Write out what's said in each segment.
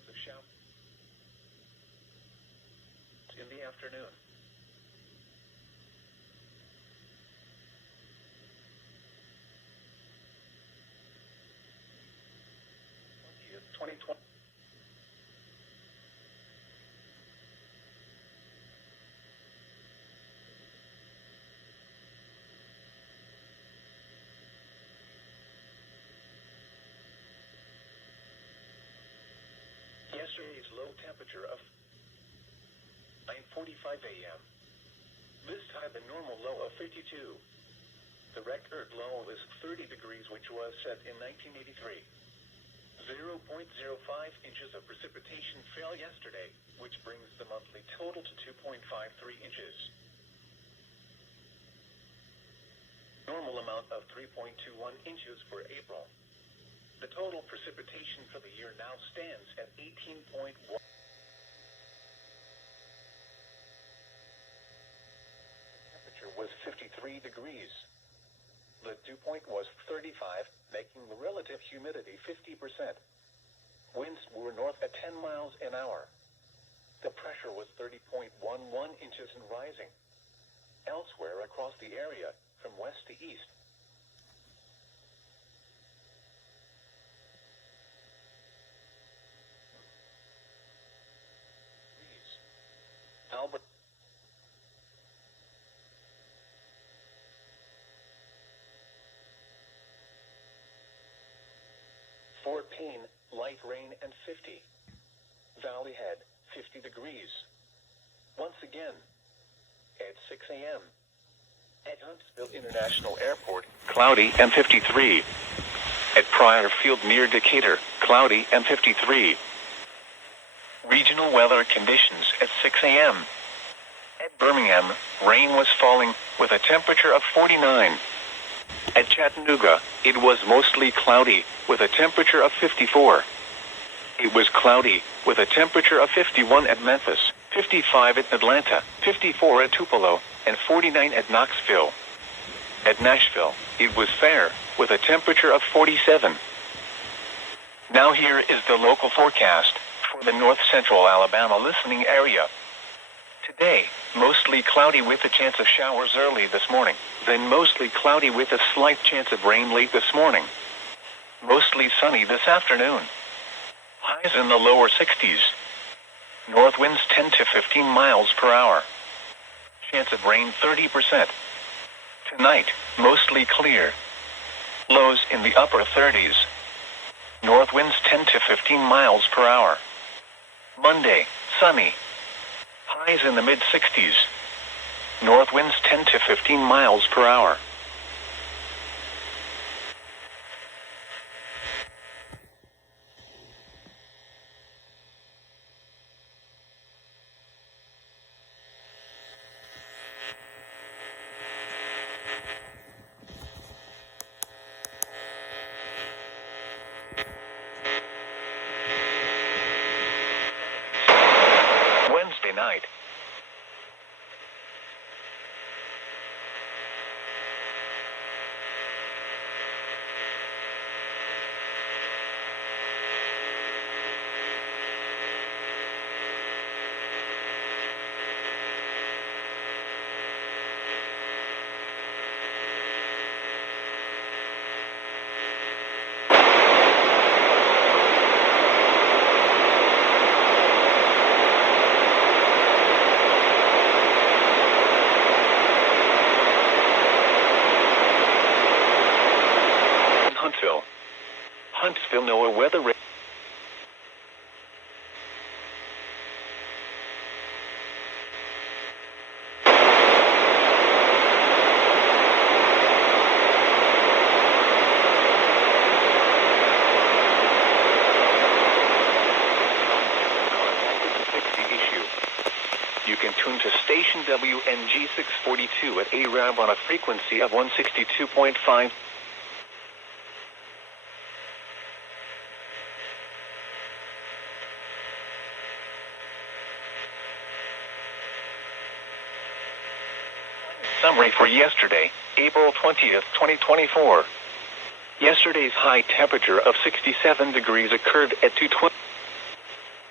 chance of showers in the afternoon. 2020. Yesterday's low temperature of 9:45 a.m. This time the normal low of 52. The record low was 30 degrees, which was set in 1983. 0.05 inches of precipitation fell yesterday, which brings the monthly total to 2.53 inches. Normal amount of 3.21 inches for April. The total precipitation for the year now stands at 18.1. Temperature was 53 degrees. The dew point was 35, making the relative humidity 50%. Winds were north at 10 miles an hour. The pressure was 30.11 inches and rising. Elsewhere across the area, from west to east, Albert. Fort Payne, light rain and 50. Valley Head, 50 degrees. Once again, at 6 a.m. At Huntsville International Airport, cloudy and 53. At Pryor Field near Decatur, cloudy and 53. Regional weather conditions at 6 a.m. At Birmingham, rain was falling with a temperature of 49. At Chattanooga, it was mostly cloudy with a temperature of 54. It was cloudy with a temperature of 51 at Memphis, 55 at Atlanta, 54 at Tupelo, and 49 at Knoxville. At Nashville, it was fair with a temperature of 47. Now here is the local forecast for the north central Alabama listening area. Today, mostly cloudy with a chance of showers early this morning, then mostly cloudy with a slight chance of rain late this morning. Mostly sunny this afternoon. Highs in the lower 60s. North winds 10 to 15 miles per hour. Chance of rain 30%. Tonight, mostly clear. Lows in the upper 30s. North winds 10 to 15 miles per hour. Monday, sunny. Highs in the mid-60s. North winds 10 to 15 miles per hour. Wednesday night. Huntsville NOAA weather radar. You can tune to station WNG 642 at ARAB on a frequency of 162.5. Summary for yesterday, April 20th, 2024. Yesterday's high temperature of 67 degrees occurred at 2:20.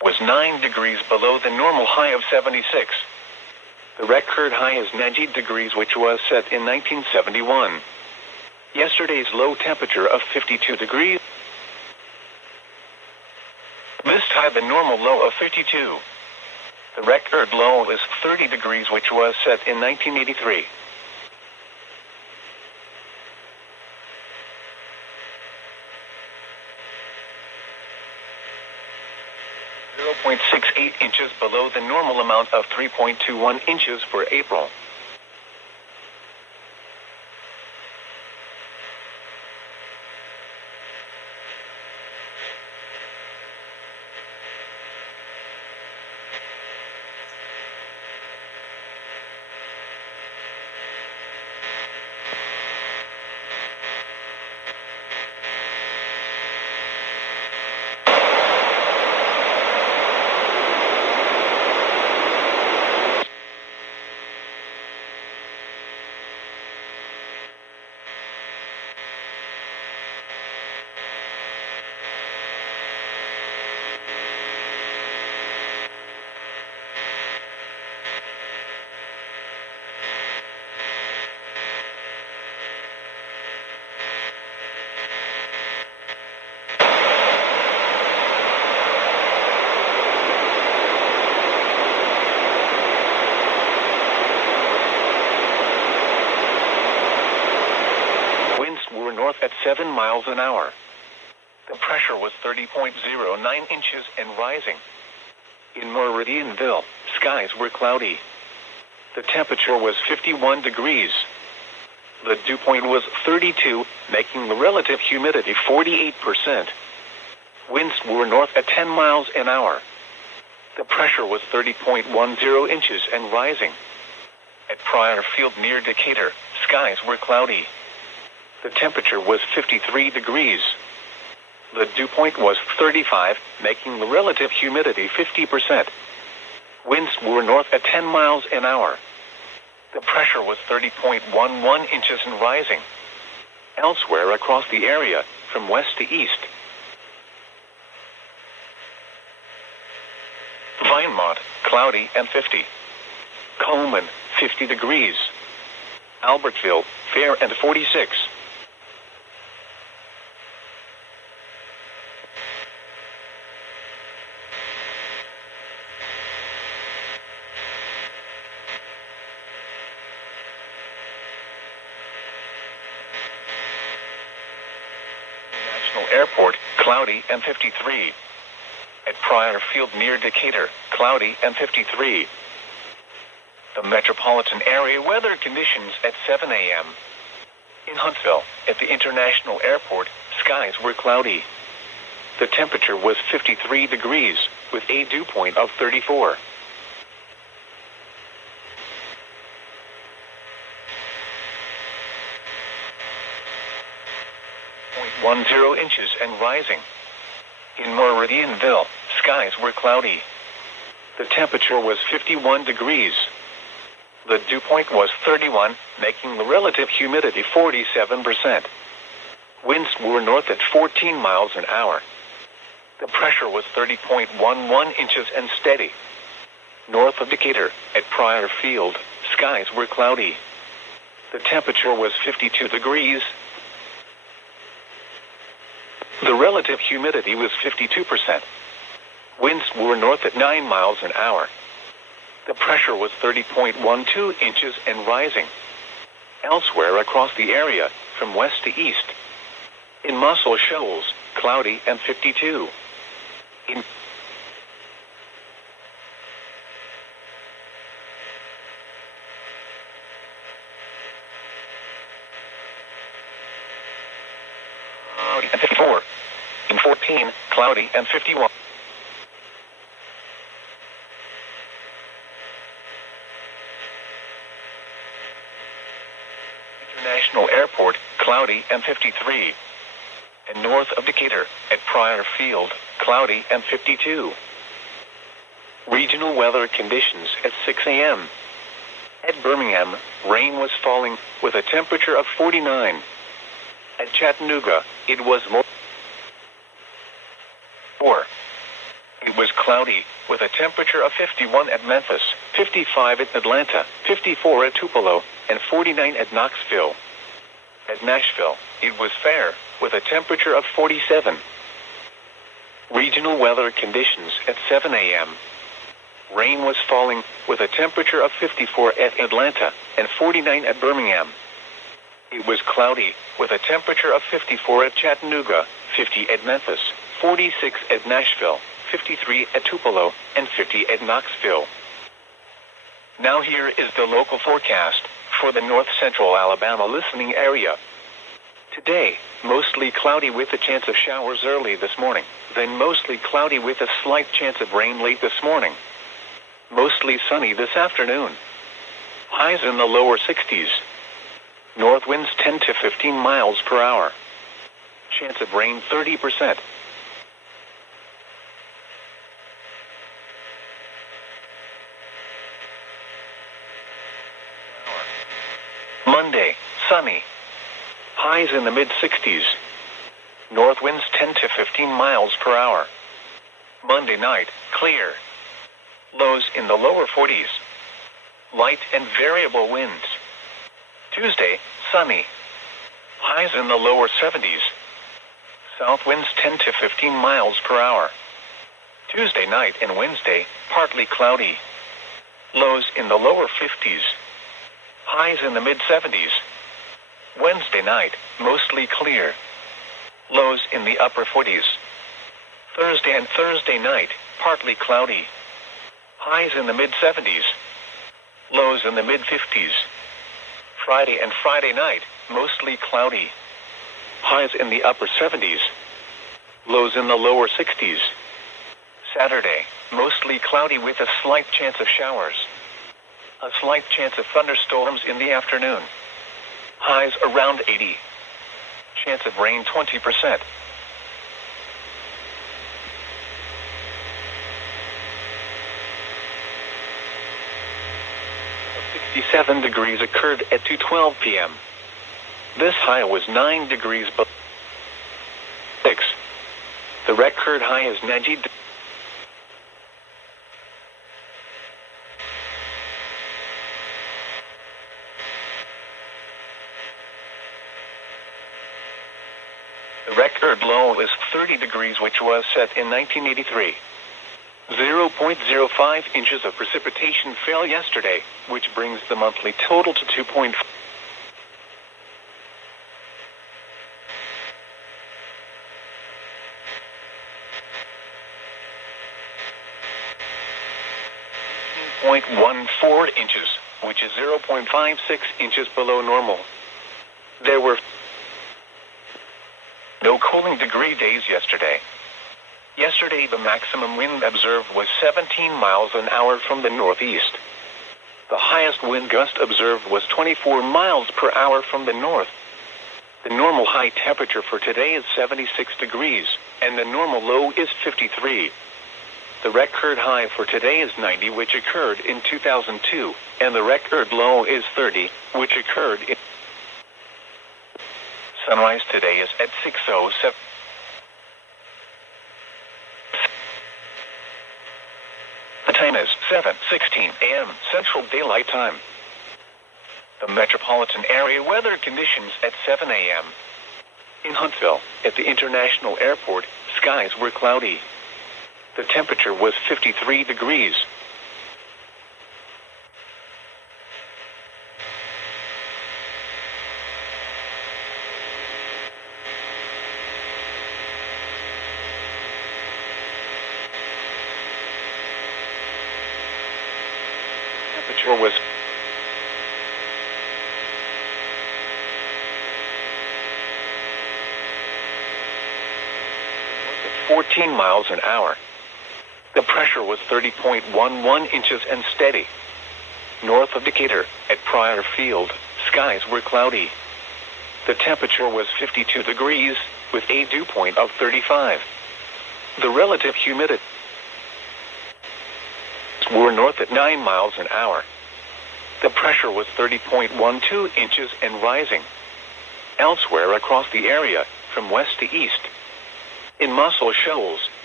was 9 degrees below the normal high of 76. The record high is 90 degrees, which was set in 1971. Yesterday's low temperature of 52 degrees missed high the normal low of 52. The record low is 30 degrees, which was set in 1983. .68 inches below the normal amount of 3.21 inches for April. North at 7 miles an hour. The pressure was 30.09 inches and rising. In Meridianville, skies were cloudy. The temperature was 51 degrees. The dew point was 32, making the relative humidity 48%. Winds were north at 10 miles an hour. The pressure was 30.10 inches and rising. At Pryor Field near Decatur, skies were cloudy. The temperature was 53 degrees. The dew point was 35, making the relative humidity 50%. Winds were north at 10 miles an hour. The pressure was 30.11 inches and rising. Elsewhere across the area, from west to east. Vinemont, cloudy and 50. Coleman, 50 degrees. Albertville, fair and 46. Airport, cloudy and 53. At Pryor Field near Decatur, cloudy and 53. The metropolitan area weather conditions at 7 a.m. In Huntsville, at the International Airport, skies were cloudy. The temperature was 53 degrees, with a dew point of 34. 10 inches and rising. In Meridianville, skies were cloudy. The temperature was 51 degrees. The dew point was 31, making the relative humidity 47%. Winds were north at 14 miles an hour. The pressure was 30.11 inches and steady. North of Decatur, at Pryor Field, skies were cloudy. The temperature was 52 degrees. The relative humidity was 52%. Winds were north at 9 miles an hour. The pressure was 30.12 inches and rising. Elsewhere across the area, from west to east. In Muscle Shoals, cloudy and 52. In and 54. In 14, cloudy and 51. International Airport, cloudy and 53. And north of Decatur, at Pryor Field, cloudy and 52. Regional weather conditions at 6 a.m. At Birmingham, rain was falling with a temperature of 49. At Chattanooga, it was more. It was cloudy, with a temperature of 51 at Memphis, 55 at Atlanta, 54 at Tupelo, and 49 at Knoxville. At Nashville, it was fair, with a temperature of 47. Regional weather conditions at 7 a.m. Rain was falling, with a temperature of 54 at Atlanta, and 49 at Birmingham. It was cloudy, with a temperature of 54 at Chattanooga, 50 at Memphis, 46 at Nashville, 53 at Tupelo, and 50 at Knoxville. Now here is the local forecast for the north central Alabama listening area. Today, mostly cloudy with a chance of showers early this morning, then mostly cloudy with a slight chance of rain late this morning. Mostly sunny this afternoon. Highs in the lower 60s. North winds 10 to 15 miles per hour. Chance of rain 30%. Monday, sunny. Highs in the mid-60s. North winds 10 to 15 miles per hour. Monday night, clear. Lows in the lower 40s. Light and variable winds. Tuesday, sunny. Highs in the lower 70s. South winds 10 to 15 miles per hour. Tuesday night and Wednesday, partly cloudy. Lows in the lower 50s. Highs in the mid-70s. Wednesday night, mostly clear. Lows in the upper 40s. Thursday and Thursday night, partly cloudy. Highs in the mid-70s. Lows in the mid-50s. Friday and Friday night, mostly cloudy. Highs in the upper 70s. Lows in the lower 60s. Saturday, mostly cloudy with a slight chance of showers. A slight chance of thunderstorms in the afternoon. Highs around 80. Chance of rain 20%. 67 degrees occurred at 2:12 p.m. This high was 9 degrees below 6. The record high is 90 degrees. The record low is 30 degrees, which was set in 1983. 0.05 inches of precipitation fell yesterday, which brings the monthly total to 2.5. .14 inches, which is 0.56 inches below normal. There were no cooling degree days yesterday. Yesterday the maximum wind observed was 17 miles an hour from the northeast. The highest wind gust observed was 24 miles per hour from the north. The normal high temperature for today is 76 degrees, and the normal low is 53. The record high for today is 90, which occurred in 2002, and the record low is 30, which occurred in... Sunrise today is at 6:07. The time is 7:16 a.m. Central Daylight Time. The metropolitan area weather conditions at 7 a.m. In Huntsville, at the International Airport, skies were cloudy. The temperature was 53 degrees. Temperature was 14 miles an hour. The pressure was 30.11 inches and steady. North of Decatur, at Pryor Field, skies were cloudy. The temperature was 52 degrees, with a dew point of 35. The relative humidity were north at 9 miles an hour. The pressure was 30.12 inches and rising. Elsewhere across the area, from west to east. In Muscle Shoals,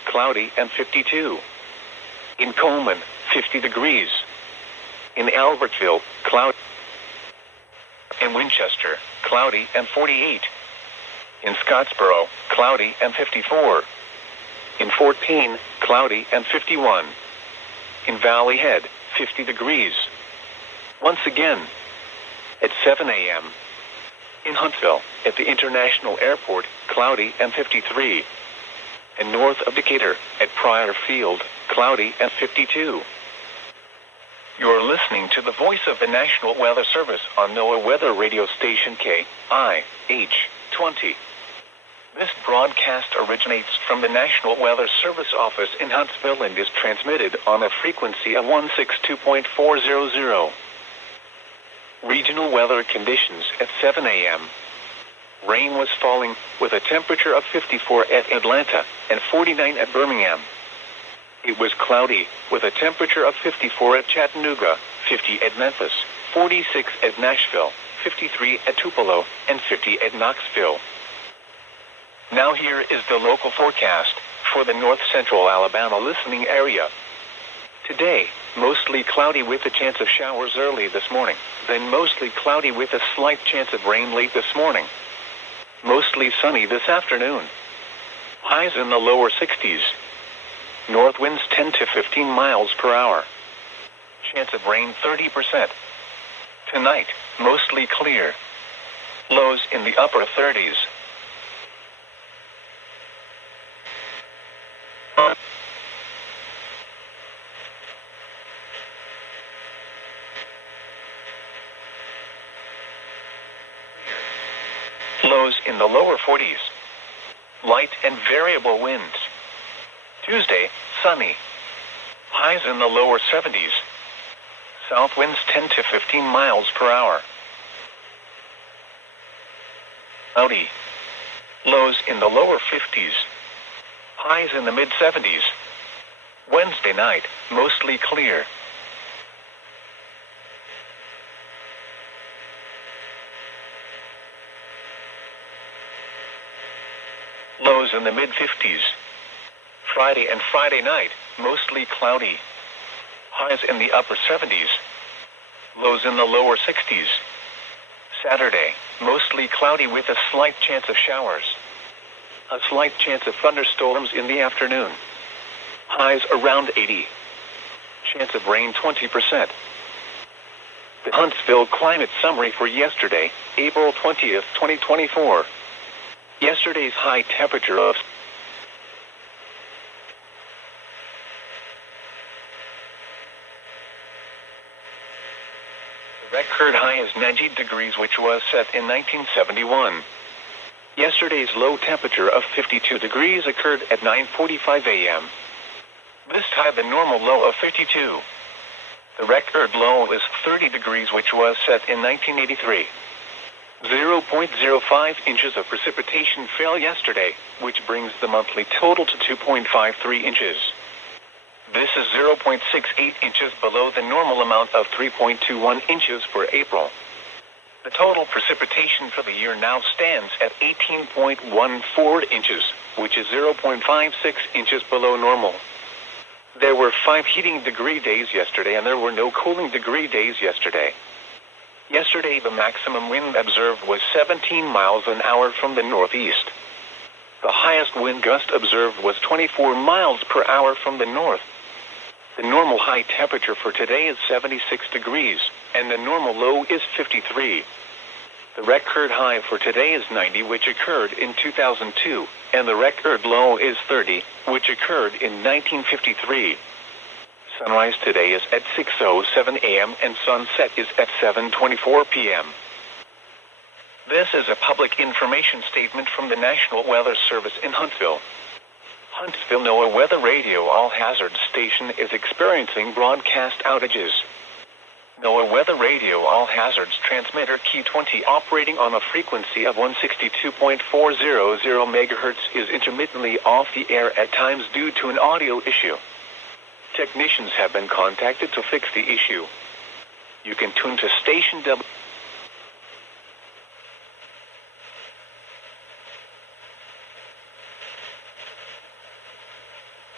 cloudy and 52. In Coleman, 50 degrees. In Albertville, cloudy. In Winchester, cloudy and 48. In Scottsboro, cloudy and 54. In Fort Payne, cloudy and 51. In Valley Head, 50 degrees. Once again, at 7 a.m. In Huntsville, at the International Airport, cloudy and 53. And north of Decatur, at Pryor Field, cloudy and 52. You're listening to the voice of the National Weather Service on NOAA Weather Radio Station KIH20. This broadcast originates from the National Weather Service office in Huntsville and is transmitted on a frequency of 162.400. Regional weather conditions at 7 a.m. Rain was falling with a temperature of 54 at Atlanta and 49 at Birmingham. It was cloudy with a temperature of 54 at Chattanooga, 50 at Memphis, 46 at Nashville, 53 at Tupelo, and 50 at Knoxville. Now here is the local forecast for the north central Alabama listening area. Today, mostly cloudy with a chance of showers early this morning, then mostly cloudy with a slight chance of rain late this morning. Mostly sunny this afternoon. Highs in the lower 60s. North winds 10 to 15 miles per hour. Chance of rain 30%. Tonight, mostly clear. Lows in the upper 30s. Lows in the lower 40s. Light and variable winds. Tuesday, sunny. Highs in the lower 70s. South winds 10 to 15 miles per hour. Cloudy. Lows in the lower 50s. Highs in the mid-70s. Wednesday night, mostly clear. Lows in the mid-50s. Friday and Friday night, mostly cloudy. Highs in the upper 70s. Lows in the lower 60s. Saturday, mostly cloudy with a slight chance of showers. A slight chance of thunderstorms in the afternoon. Highs around 80. Chance of rain 20%. The Huntsville Climate Summary for yesterday, April 20th, 2024. Yesterday's high temperature of the record high is 90 degrees, which was set in 1971. Yesterday's low temperature of 52 degrees occurred at 9:45 a.m. This tied the normal low of 52. The record low is 30 degrees, which was set in 1983. 0.05 inches of precipitation fell yesterday, which brings the monthly total to 2.53 inches. This is 0.68 inches below the normal amount of 3.21 inches for April. The total precipitation for the year now stands at 18.14 inches, which is 0.56 inches below normal. There were 5 heating degree days yesterday, and there were no cooling degree days yesterday. Yesterday, the maximum wind observed was 17 miles an hour from the northeast. The highest wind gust observed was 24 miles per hour from the north. The normal high temperature for today is 76 degrees, and the normal low is 53. The record high for today is 90, which occurred in 2002, and the record low is 30, which occurred in 1953. Sunrise today is at 6:07 a.m. and sunset is at 7:24 p.m. This is a public information statement from the National Weather Service in Huntsville. Huntsville NOAA Weather Radio All Hazards Station is experiencing broadcast outages. NOAA Weather Radio All Hazards transmitter KIH20 operating on a frequency of 162.400 MHz is intermittently off the air at times due to an audio issue. Technicians have been contacted to fix the issue. You can tune to station W.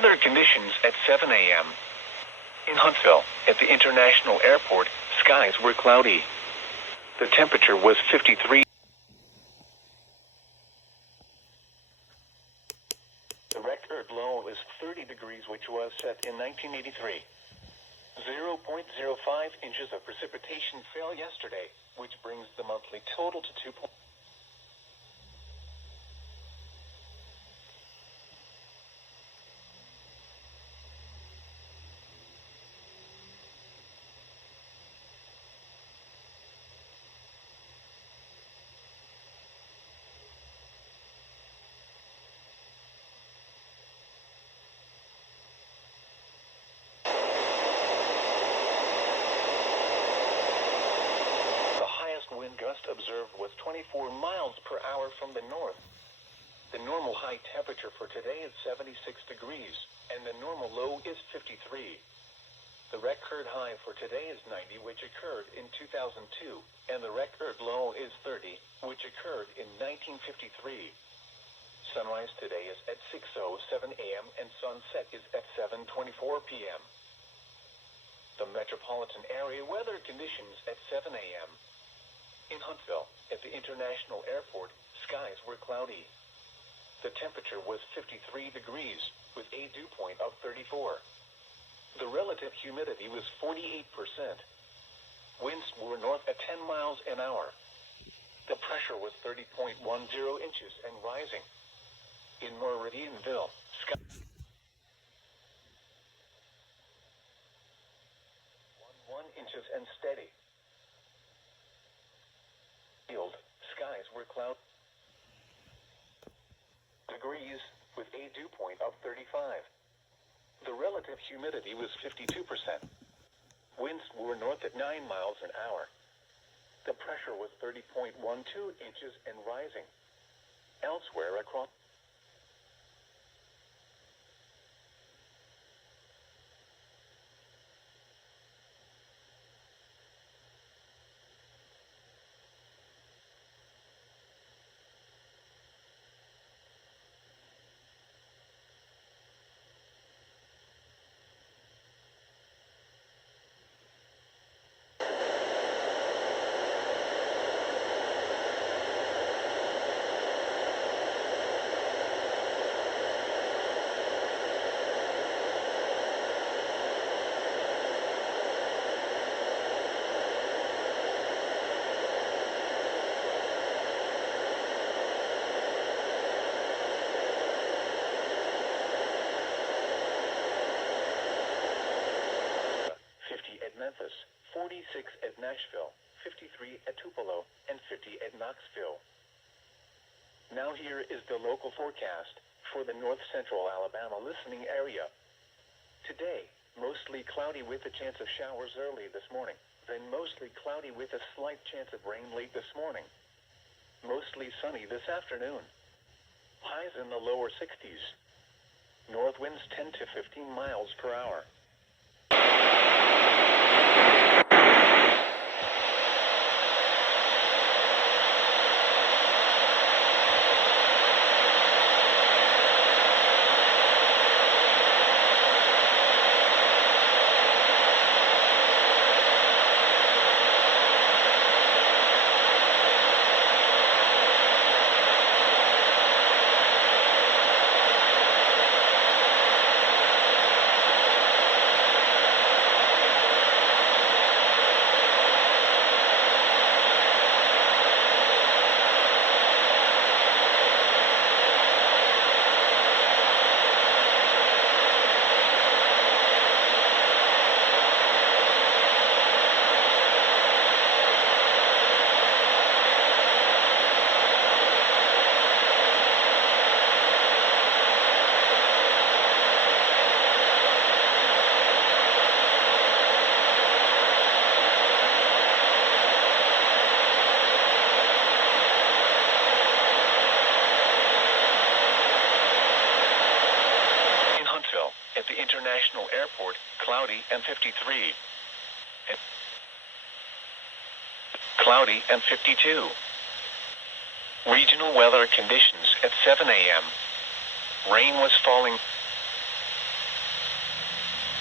Weather conditions at 7 a.m. In Huntsville, at the International Airport, skies were cloudy. The temperature was 53. The record low is 30 degrees, which was set in 1983. 0.05 inches of precipitation fell yesterday, which brings the monthly total to 2. Wind gust observed was 24 miles per hour from the north. The normal high temperature for today is 76 degrees, and the normal low is 53. The record high for today is 90, which occurred in 2002, and the record low is 30, which occurred in 1953. Sunrise today is at 6:07 a.m. and sunset is at 7:24 p.m. The metropolitan area weather conditions at 7 a.m. In Huntsville, at the International Airport, skies were cloudy. The temperature was 53 degrees, with a dew point of 34. The relative humidity was 48%. Winds were north at 10 miles an hour. The pressure was 30.10 inches and rising. In Meridianville, skies 1 inches and steady. Skies were cloudy. Degrees with a dew point of 35. The relative humidity was 52%. Winds were north at 9 miles an hour. The pressure was 30.12 inches and rising. Elsewhere across Memphis, 46 at Nashville, 53 at Tupelo, and 50 at Knoxville. Now here is the local forecast for the north central Alabama listening area. Today, mostly cloudy with a chance of showers early this morning, then mostly cloudy with a slight chance of rain late this morning. Mostly sunny this afternoon. Highs in the lower 60s. North winds 10 to 15 miles per hour. International Airport, cloudy and 53. Cloudy and 52. Regional weather conditions at 7 a.m. Rain was falling.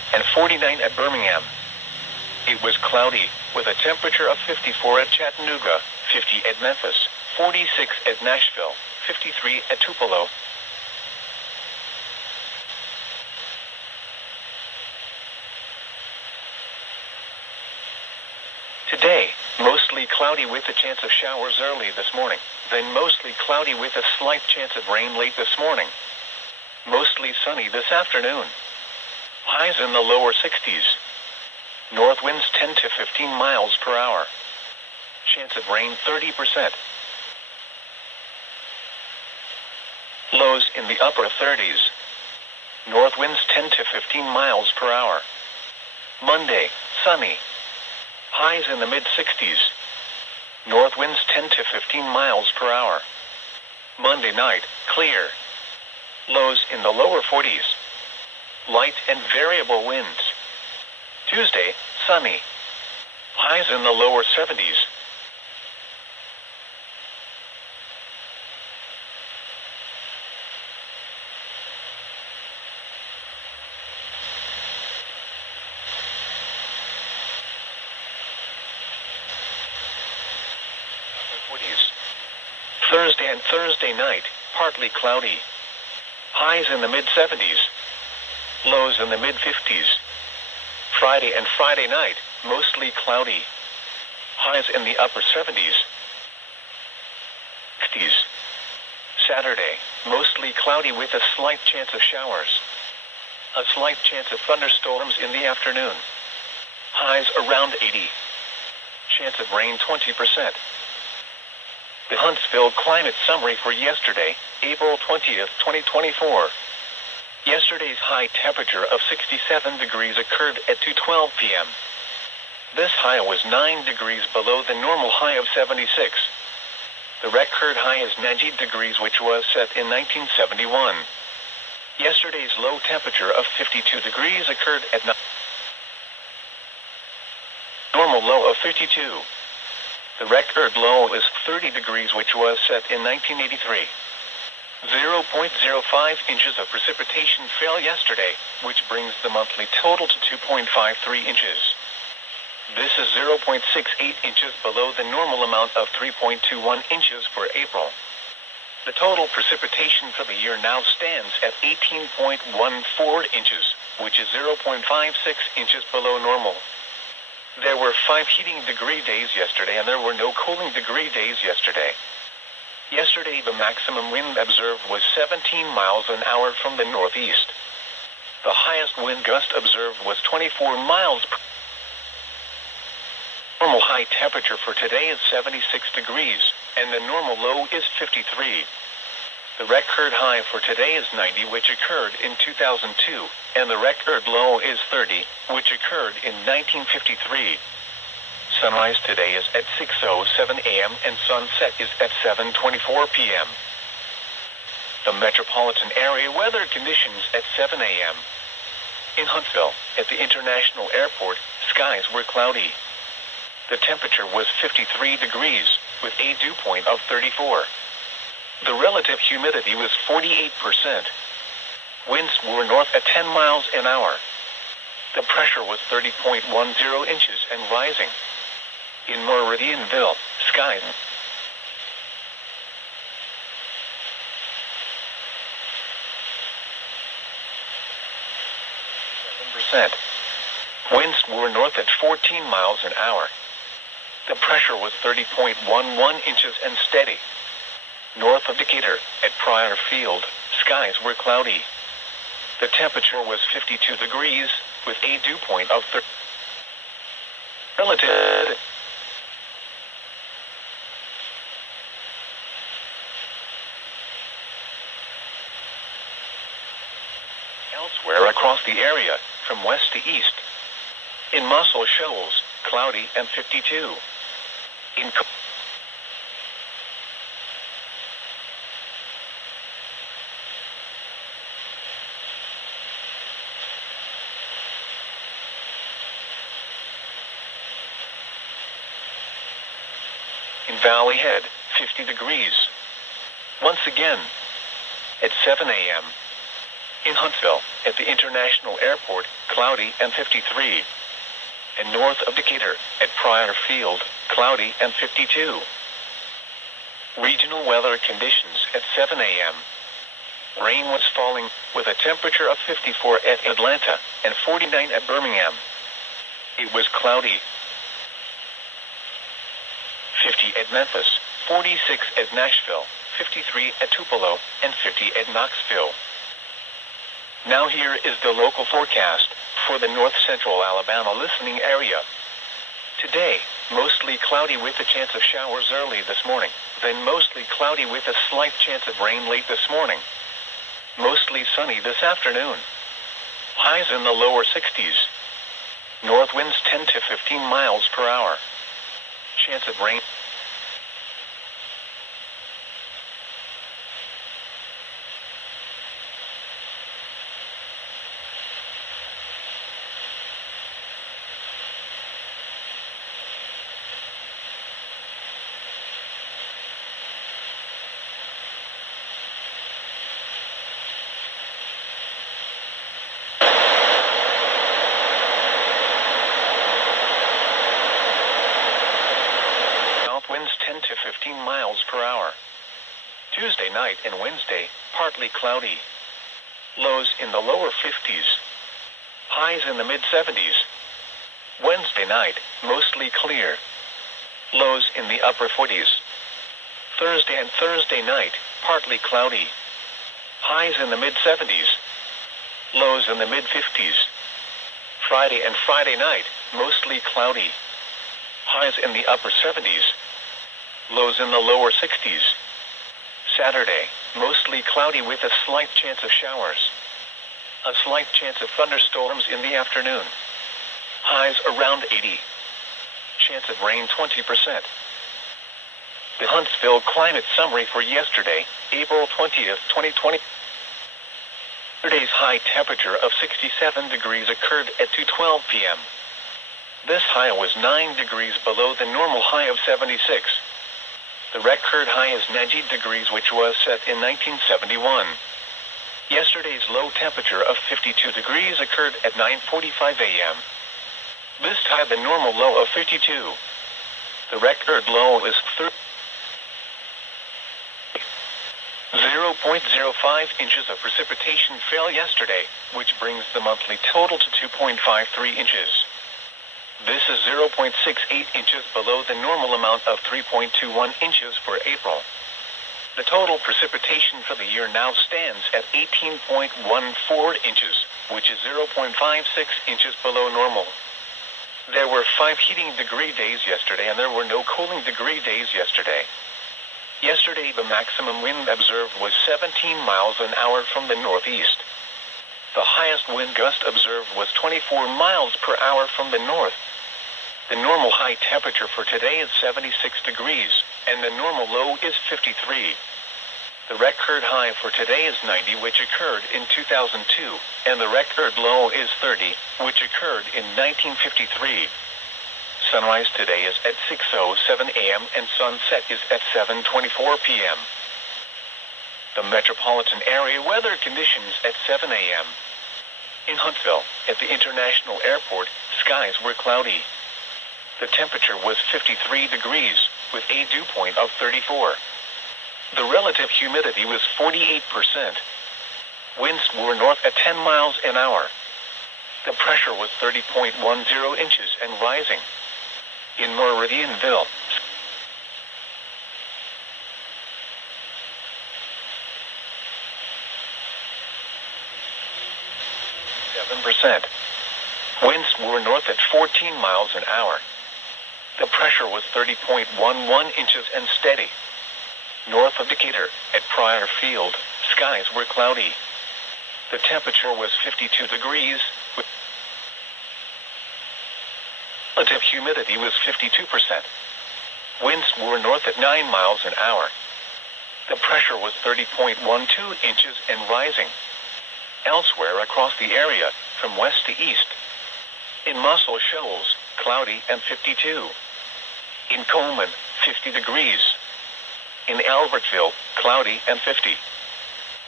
and 49 at Birmingham. It was cloudy, with a temperature of 54 at Chattanooga, 50 at Memphis, 46 at Nashville, 53 at Tupelo. Today, mostly cloudy with a chance of showers early this morning, then mostly cloudy with a slight chance of rain late this morning. Mostly sunny this afternoon. Highs in the lower 60s. North winds 10 to 15 miles per hour. Chance of rain 30%. Lows in the upper 30s. North winds 10 to 15 miles per hour. Monday, sunny. Highs in the mid-60s. North winds 10 to 15 miles per hour. Monday night, clear. Lows in the lower 40s. Light and variable winds. Tuesday, sunny. Highs in the lower 70s. Thursday and Thursday night, partly cloudy. Highs in the mid-70s. Lows in the mid-50s. Friday and Friday night, mostly cloudy. Highs in the upper 70s. 60s. Saturday, mostly cloudy with a slight chance of showers. A slight chance of thunderstorms in the afternoon. Highs around 80. Chance of rain 20%. The Huntsville Climate Summary for yesterday, April 20th, 2024. Yesterday's high temperature of 67 degrees occurred at 2:12 p.m. This high was 9 degrees below the normal high of 76. The record high is 90 degrees, which was set in 1971. Yesterday's low temperature of 52 degrees occurred at normal low of 52. The record low is 30 degrees, which was set in 1983. 0.05 inches of precipitation fell yesterday, which brings the monthly total to 2.53 inches. This is 0.68 inches below the normal amount of 3.21 inches for April. The total precipitation for the year now stands at 18.14 inches, which is 0.56 inches below normal. There were 5 heating degree days yesterday, and there were no cooling degree days yesterday. Yesterday, the maximum wind observed was 17 miles an hour from the northeast. The highest wind gust observed was 24 miles per hour. Normal high temperature for today is 76 degrees, and the normal low is 53. The record high for today is 90, which occurred in 2002, and the record low is 30, which occurred in 1953. Sunrise today is at 6:07 a.m. and sunset is at 7:24 p.m. The metropolitan area weather conditions at 7 a.m. In Huntsville, at the International Airport, skies were cloudy. The temperature was 53 degrees, with a dew point of 34. The relative humidity was 48%. Winds were north at 10 miles an hour. The pressure was 30.10 inches and rising. In Meridianville, skies winds were north at 14 miles an hour. The pressure was 30.11 inches and steady. North of Decatur, at Pryor Field, skies were cloudy. The temperature was 52 degrees, with a dew point of 30. Relative. Elsewhere across the area, from west to east. In Muscle Shoals, cloudy and 52. In Valley Head, 50 degrees. Once again, at 7 a.m. In Huntsville, at the International Airport, cloudy and 53. And north of Decatur, at Pryor Field, cloudy and 52. Regional weather conditions at 7 a.m. Rain was falling, with a temperature of 54 at Atlanta and 49 at Birmingham. It was cloudy. 50 at Memphis, 46 at Nashville, 53 at Tupelo, and 50 at Knoxville. Now here is the local forecast for the north central Alabama listening area. Today, mostly cloudy with a chance of showers early this morning, then mostly cloudy with a slight chance of rain late this morning. Mostly sunny this afternoon. Highs in the lower 60s. North winds 10 to 15 miles per hour. Chance of rain. Winds 10 to 15 miles per hour. Tuesday night and Wednesday, partly cloudy. Lows in the lower 50s. Highs in the mid-70s. Wednesday night, mostly clear. Lows in the upper 40s. Thursday and Thursday night, partly cloudy. Highs in the mid-70s. Lows in the mid-50s. Friday and Friday night, mostly cloudy. Highs in the upper 70s. Lows in the lower 60s. Saturday, mostly cloudy with a slight chance of showers. A slight chance of thunderstorms in the afternoon. Highs around 80. Chance of rain 20%. The Huntsville climate summary for yesterday, April 20th, 2020. Yesterday's high temperature of 67 degrees occurred at 2:12 p.m. This high was 9 degrees below the normal high of 76. The record high is 90 degrees, which was set in 1971. Yesterday's low temperature of 52 degrees occurred at 9:45 a.m. This tied the normal low of 52. The record low is 0.05 inches of precipitation fell yesterday, which brings the monthly total to 2.53 inches. This is 0.68 inches below the normal amount of 3.21 inches for April. The total precipitation for the year now stands at 18.14 inches, which is 0.56 inches below normal. There were 5 heating degree days yesterday, and there were no cooling degree days yesterday. Yesterday, the maximum wind observed was 17 miles an hour from the northeast. The highest wind gust observed was 24 miles per hour from the north. The normal high temperature for today is 76 degrees, and the normal low is 53. The record high for today is 90, which occurred in 2002, and the record low is 30, which occurred in 1953. Sunrise today is at 6:07 a.m. and sunset is at 7:24 p.m. The metropolitan area weather conditions at 7 a.m. In Huntsville, at the International Airport, skies were cloudy. The temperature was 53 degrees, with a dew point of 34. The relative humidity was 48%. Winds were north at 10 miles an hour. The pressure was 30.10 inches and rising. In Meridianville, 7%. Winds were north at 14 miles an hour. The pressure was 30.11 inches and steady. North of Decatur, at Pryor Field, skies were cloudy. The temperature was 52 degrees, with relative humidity was 52%. Winds were north at 9 miles an hour. The pressure was 30.12 inches and rising. Elsewhere across the area, from west to east. In Muscle Shoals, cloudy and 52. In Coleman, 50 degrees. In Albertville, cloudy and 50.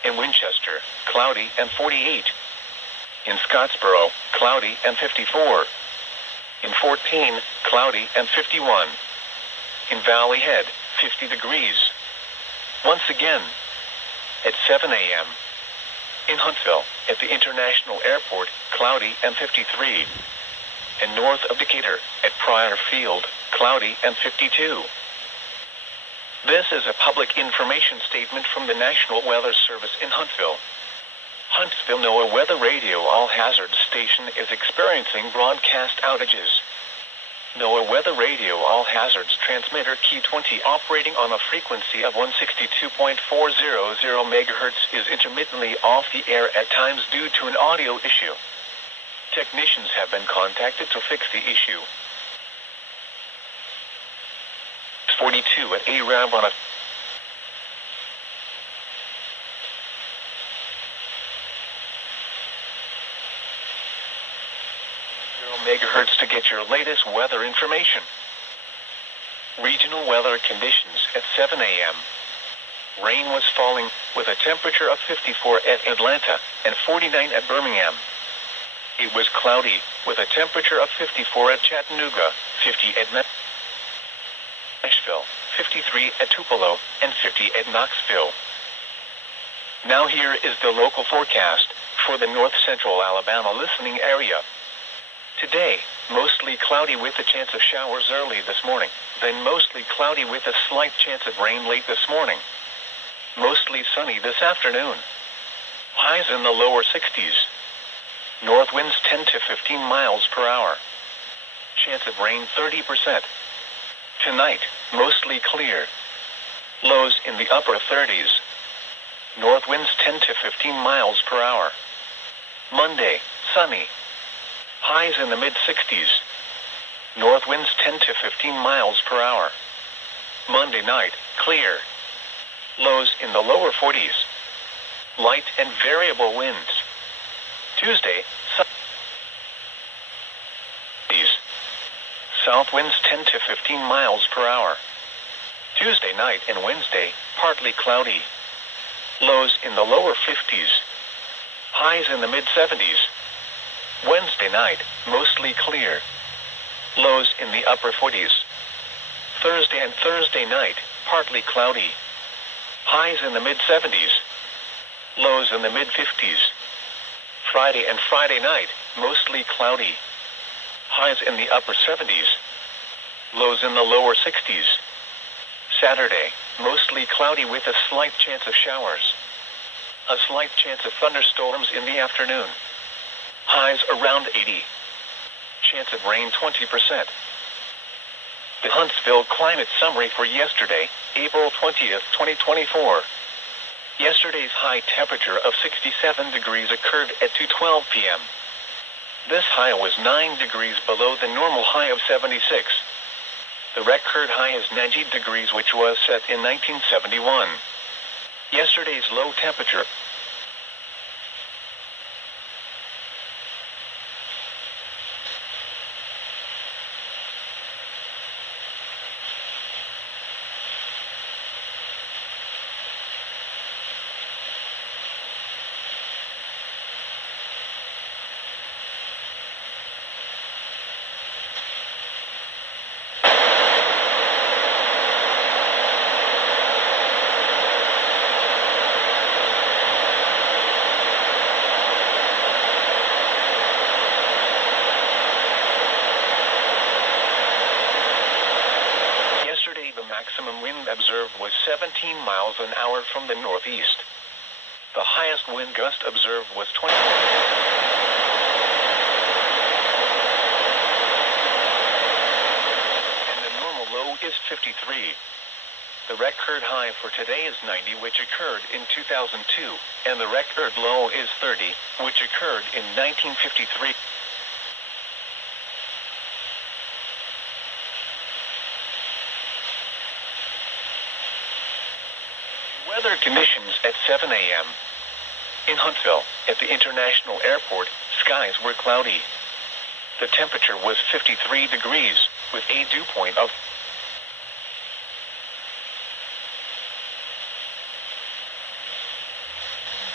In Winchester, cloudy and 48. In Scottsboro, cloudy and 54. In Fort Payne, cloudy and 51. In Valley Head, 50 degrees. Once again, at 7 a.m. In Huntsville, at the International Airport, cloudy and 53. And north of Decatur, at Pryor Field, cloudy and 52. This is a public information statement from the National Weather Service in Huntsville. Huntsville NOAA Weather Radio All Hazards Station is experiencing broadcast outages. NOAA Weather Radio All Hazards transmitter KIH20 operating on a frequency of 162.400 MHz is intermittently off the air at times due to an audio issue. Technicians have been contacted to fix the issue. 42 at ARAB on a megahertz to get your latest weather information. Regional weather conditions at 7 a.m. Rain was falling with a temperature of 54 at Atlanta and 49 at Birmingham. It was cloudy with a temperature of 54 at Chattanooga, 50 at Nashville, 53 at Tupelo, and 50 at Knoxville. Now here is the local forecast for the north central Alabama listening area. Today, mostly cloudy with a chance of showers early this morning, then mostly cloudy with a slight chance of rain late this morning. Mostly sunny this afternoon. Highs in the lower 60s. North winds 10 to 15 miles per hour. Chance of rain 30%. Tonight, mostly clear. Lows in the upper 30s. North winds 10 to 15 miles per hour. Monday, sunny. Highs in the mid-60s. North winds 10 to 15 miles per hour. Monday night, clear. Lows in the lower 40s. Light and variable winds. Tuesday, sunny. South winds 10 to 15 miles per hour. Tuesday night and Wednesday, partly cloudy. Lows in the lower 50s. Highs in the mid-70s. Wednesday night, mostly clear. Lows in the upper 40s. Thursday and Thursday night, partly cloudy. Highs in the mid-70s. Lows in the mid-50s. Friday and Friday night, mostly cloudy. Highs in the upper 70s. Lows in the lower 60s. Saturday, mostly cloudy with a slight chance of showers. A slight chance of thunderstorms in the afternoon. Highs around 80. Chance of rain 20%. The Huntsville Climate Summary for yesterday, April 20th, 2024. Yesterday's high temperature of 67 degrees occurred at 2:12 p.m. This high was 9 degrees below the normal high of 76. The record high is 90 degrees, which was set in 1971. Yesterday's low temperature maximum wind observed was 17 miles an hour from the northeast. The highest wind gust observed was 20. And the normal low is 53. The record high for today is 90, which occurred in 2002, and the record low is 30, which occurred in 1953. Weather conditions at 7 a.m. In Huntsville, at the International Airport, skies were cloudy. The temperature was 53 degrees, with a dew point of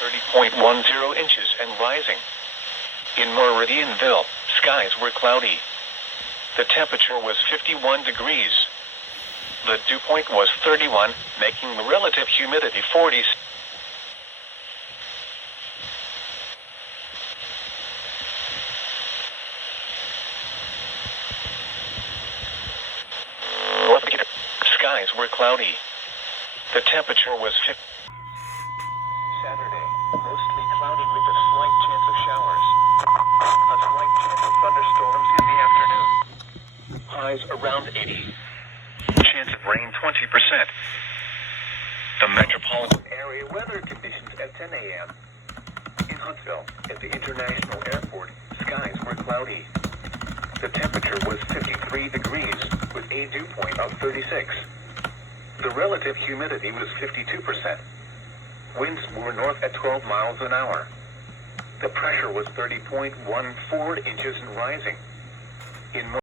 30.10 inches and rising. In Meridianville, skies were cloudy. The temperature was 51 degrees. The dew point was 31, making the relative humidity 40. Skies were cloudy. The temperature was 50. Saturday, mostly cloudy with a slight chance of showers. A slight chance of thunderstorms in the afternoon. Highs around 80. Chance of rain 20%. The metropolitan area weather conditions at 10 a.m. In Huntsville, at the International Airport, skies were cloudy. The temperature was 53 degrees with a dew point of 36. The relative humidity was 52%. Winds were north at 12 miles an hour. The pressure was 30.14 inches and rising. In